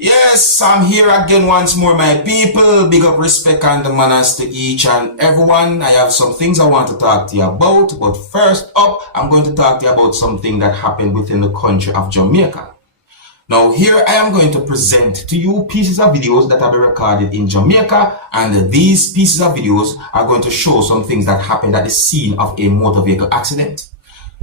Yes, I'm here again once more, my people. Big up, respect, and manners to each and everyone. I have some things I want to talk to you about, but first up, I'm going to talk to you about something that happened within the country of Jamaica. Now, here I am going to present to you pieces of videos that have been recorded in Jamaica, and these pieces of videos are going to show some things that happened at the scene of a motor vehicle accident.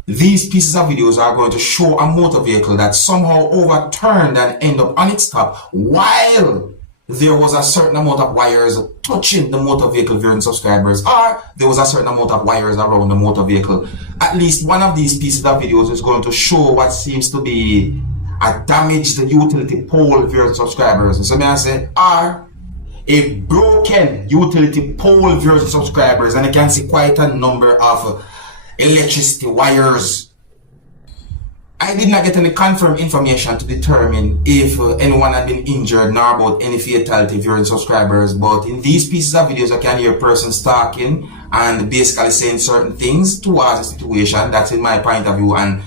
These pieces of videos are going to show a motor vehicle that somehow overturned and ended up on its top while there was a certain amount of wires touching the motor vehicle viewing subscribers, or there was a certain amount of wires around the motor vehicle. At least one of these pieces of videos is going to show what seems to be a damaged utility pole viewing subscribers. So may I say, or a broken utility pole viewing subscribers, and you can see quite a number of electricity wires. I did not get any confirmed information to determine if anyone had been injured nor about any fatality viewing subscribers, but in these pieces of videos I can hear persons talking and basically saying certain things towards the situation. That's in my point of view, and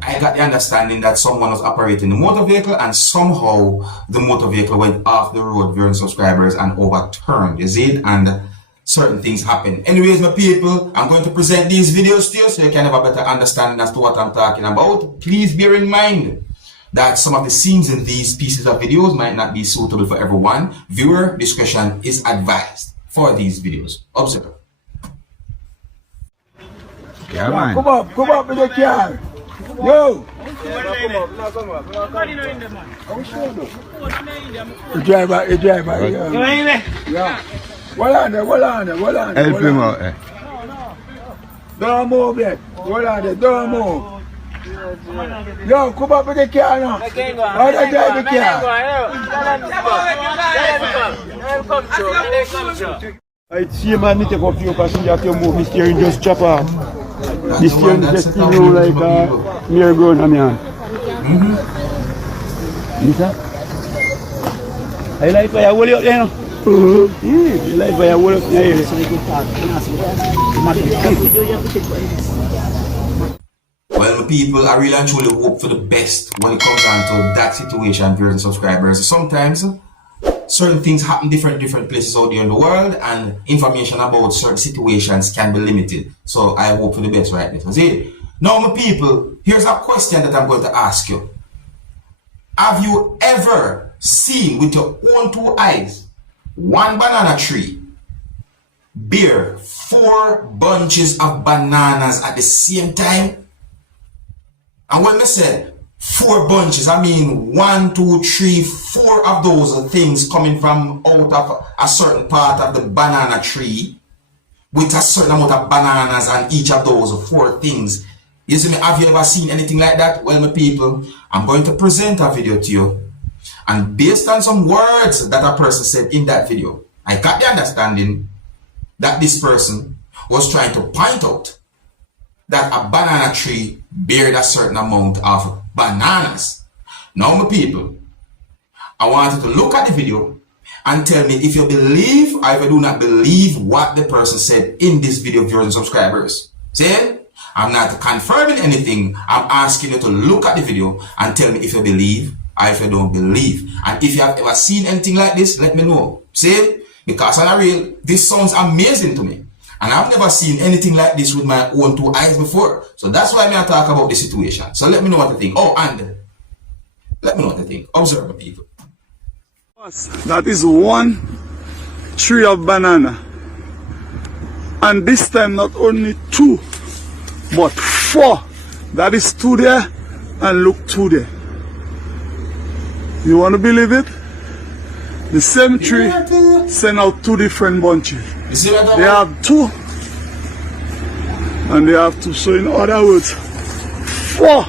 I got the understanding that someone was operating the motor vehicle and somehow the motor vehicle went off the road viewing subscribers and overturned, you see it? And certain things happen. Anyways, my people, I'm going to present these videos to you so you can have a better understanding as to what I'm talking about. Please bear in mind that some of the scenes in these pieces of videos might not be suitable for everyone. Viewer discretion is advised for these videos. Observe. Yeah, man. Come up with the car. Yo! The driver, yeah. Hold on there. Help him out, eh? Don't move yet. Hold on there, don't move. Yo, come up with the car now. How they drive the car? I see man, me take off your passenger to move the steering just chop off. The steering just still roll like a merry-go-round on me hand. Lisa? I like why I hold you up there now. You like why I hold up there. Well, people, I really and truly hope for the best when it comes down to that situation, viewers and subscribers. Sometimes certain things happen different places out there in the world, and information about certain situations can be limited. So I hope for the best right now. See? Now, my people, here's a question that I'm going to ask you. Have you ever seen with your own two eyes one banana tree bear 4 bunches of bananas at the same time? And when I say 4 bunches, I mean 1, 2, 3, 4 of those things coming from out of a certain part of the banana tree with a certain amount of bananas on each of those 4 things. You see me, have you ever seen anything like that? Well, my people, I'm going to present a video to you, and based on some words that a person said in that video, I got the understanding that this person was trying to point out that a banana tree bears a certain amount of bananas. Now, my people, I want you to look at the video and tell me if you believe or if you do not believe what the person said in this video, viewers and subscribers. See? I'm not confirming anything. I'm asking you to look at the video and tell me if you believe or if you don't believe. And if you have ever seen anything like this, let me know. See? Because on a real, this sounds amazing to me. And I've never seen anything like this with my own 2 eyes before. So that's why I talk about the situation. So let me know what you think. Oh, and let me know what you think. Observe the people. That is 1 tree of banana. And this time not only 2, but 4. That is 2 there, and look 2 there. You want to believe it? The same tree send out 2 different bunches. They have 2 and they have 2. So in other words, 4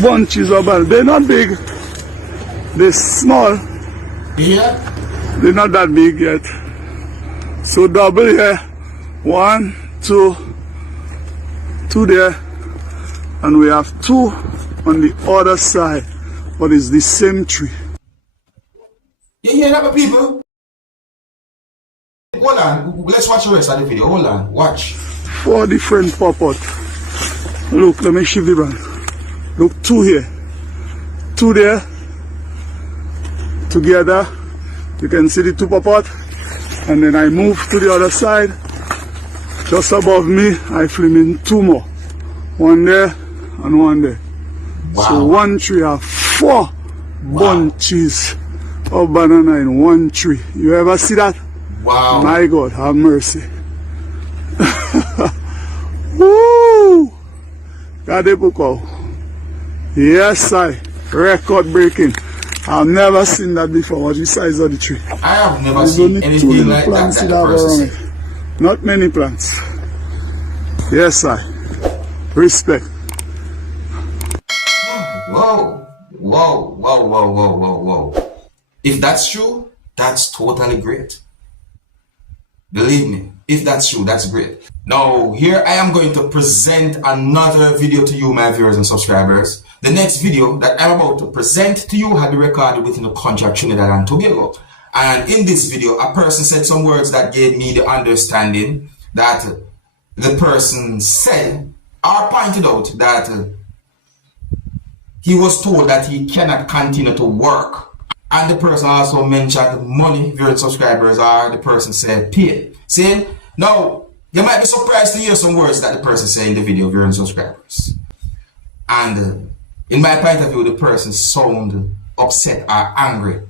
bunches of bananas. They're not big. They're small. They're not that big yet. So double here. 1, 2, 2 there, and we have 2 on the other side, but it's the same tree. You hear that, people? Hold on, let's watch the rest of the video. Hold on, watch. 4 different pop-out. Look, let me shift it around. Look, 2 here, 2 there, together. You can see the tupa pot, and then I move to the other side. Just above me, I film in 2 more. One there and one there. Wow. So 1 tree have 4 bunches of banana in 1 tree. You ever see that? Wow. My God, have mercy. Woo! Kadebuko. Yes, I. Record breaking. I've never seen that before. What's the size of the tree? I have never seen anything like that the person said. Not many plants. Yes, I. Respect. Whoa. Whoa, whoa, whoa, whoa, whoa, whoa. If that's true, that's totally great. Believe me, if that's true, that's great. Now, here I am going to present another video to you, my viewers and subscribers. The next video that I'm about to present to you had been recorded within the country of Trinidad and Tobago. And in this video, a person said some words that gave me the understanding that the person said or pointed out that he was told that he cannot continue to work. And the person also mentioned money, viewers, subscribers, or the person said pay. See, now, you might be surprised to hear some words that the person said in the video, viewers, subscribers. And in my point of view, the person sounded upset or angry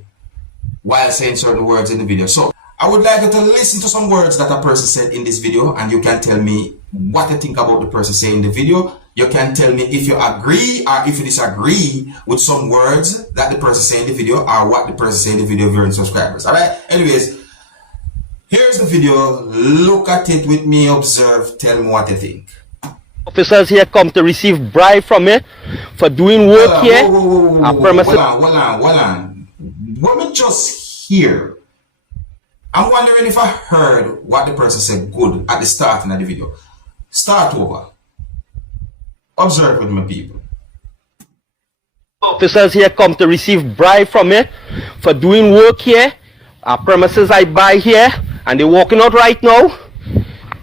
while saying certain words in the video. So, I would like you to listen to some words that a person said in this video, and you can tell me what you think about the person saying in the video. You can tell me if you agree or if you disagree with some words that the person said in the video or what the person said in the video, viewers, subscribers. Alright? Anyways, here's the video. Look at it with me, observe, tell me what you think. Officers here come to receive bribe from me for doing work here. Hold on. Let me just hear. I'm wondering if I heard what the person said good at the starting of the video. Start over. Observe with my people. Officers here come to receive bribe from me for doing work here. Our premises I buy here, and they're walking out right now.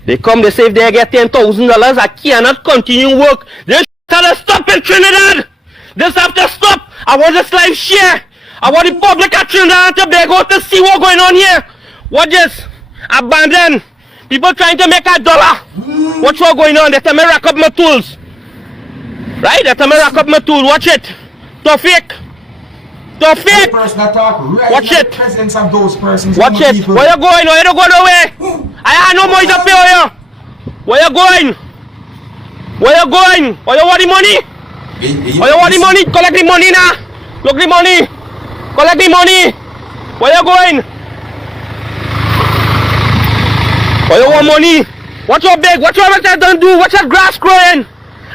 They come, they say if they get $10,000, I cannot continue work. This has to stop in Trinidad. This have to stop. I want this life share. I want the public of Trinidad and Tobago to see what's going on here. What this? Abandon. People trying to make $1. What's going on? They tell me rack up my tools. Right? They tell me rack up my tools. Watch it. Tofik. Watch it. Watch it. Where you going? Where you going away? I have no money to pay you. Where you going? Where you going? Where you want the money? Where you want the money? Collect the money now. Look the money. Collect the money. Where you going? Where you want money? Watch your bag. Watch what I don't do. Watch your grass growing.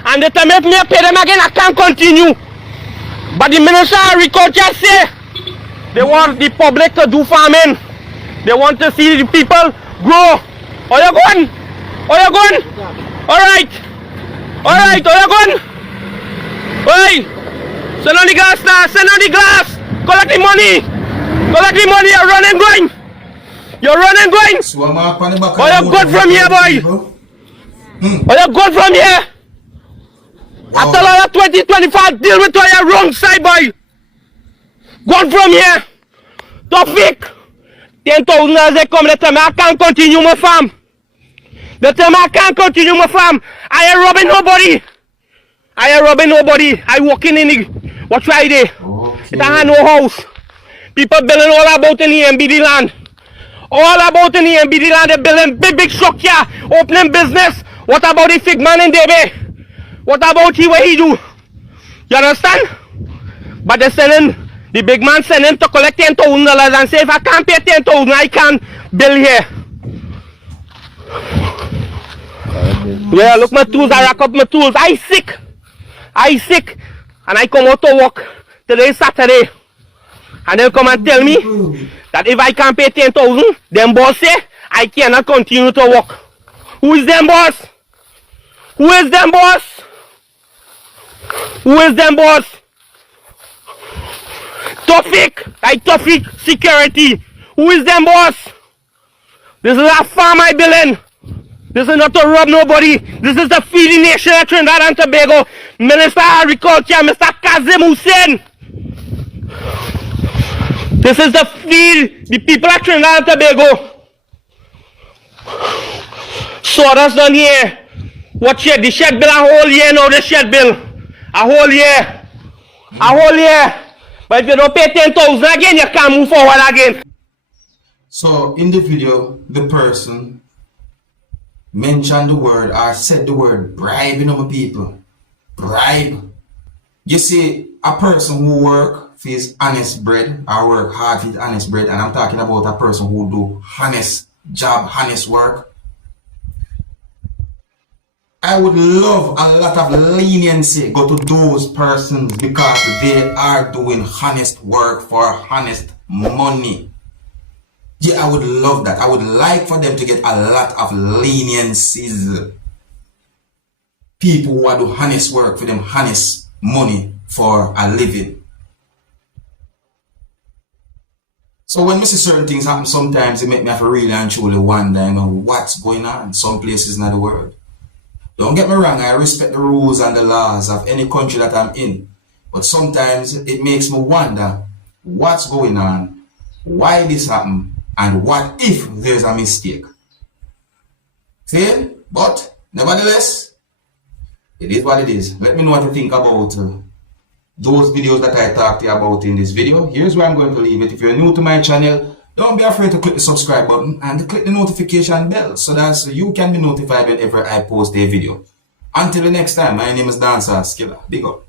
And they tell me if me pay them again, I can't continue. But the Minister of Agriculture say they want the public to do farming. They want to see the people grow. Are you going? Are you going? Alright. Alright, are you going? Hey! Send on the glass now, send on the glass! Collect the money! Collect the money, you're running going! You're running going! Are you good from here, boy? Are you good from here? Wow. After all 2025, deal with all your wrong side, boy! Gone from here! Tofik! $10,000 they come, they tell me I can't continue my farm. They tell me I can't continue my farm. I ain't robbing nobody. I ain't robbing nobody. I walking in the, what Friday? Okay. It ain't no house. People building all about in the MBD land. All about in the MBD land. They're building big structure, opening business. What about the fig man in Debe? What about he, what he do? You understand? But they're sending, the big man sending to collect $10,000 and say if I can't pay $10,000, I can't build here. Yeah, look my tools, I rack up my tools. I sick, and I come out to work today Saturday. And they'll come and tell me that if I can't pay 10,000, them boss say I cannot continue to work. Who is them boss? Who is them boss? Who is them boss? Tofik Security. Who is them boss? This is a farm I building. This is not to rob nobody. This is to feed the nation of Trinidad and Tobago. Minister of Agriculture, Mr. Kazim Hussein. This is the field, the people of Trinidad and Tobago. Sawdust done here. What shed? The shed bill a whole year now, the shed bill. A whole year. A whole year. But if you don't pay 10,000 again, you can't move forward again. So in the video, the person mentioned the word or said the word bribe, you know, my people. Bribe. You see, a person who work for his honest bread or work hard for his honest bread, and I'm talking about a person who do honest job, honest work. I would love a lot of leniency go to those persons because they are doing honest work for honest money. Yeah, I would love that. I would like for them to get a lot of leniencies. People who are doing honest work for them honest money for a living. So when I see certain things happen, sometimes it make me have to really and truly wonder, you know, what's going on some places in the world. Don't get me wrong, I respect the rules and the laws of any country that I'm in. But sometimes it makes me wonder what's going on, why this happened, and what if there's a mistake. See? But nevertheless, it is what it is. Let me know what you think about those videos that I talked to you about in this video. Here's where I'm going to leave it. If you're new to my channel, don't be afraid to click the subscribe button and click the notification bell so that you can be notified whenever I post a video. Until the next time, my name is Dancehall Skilla. Big up.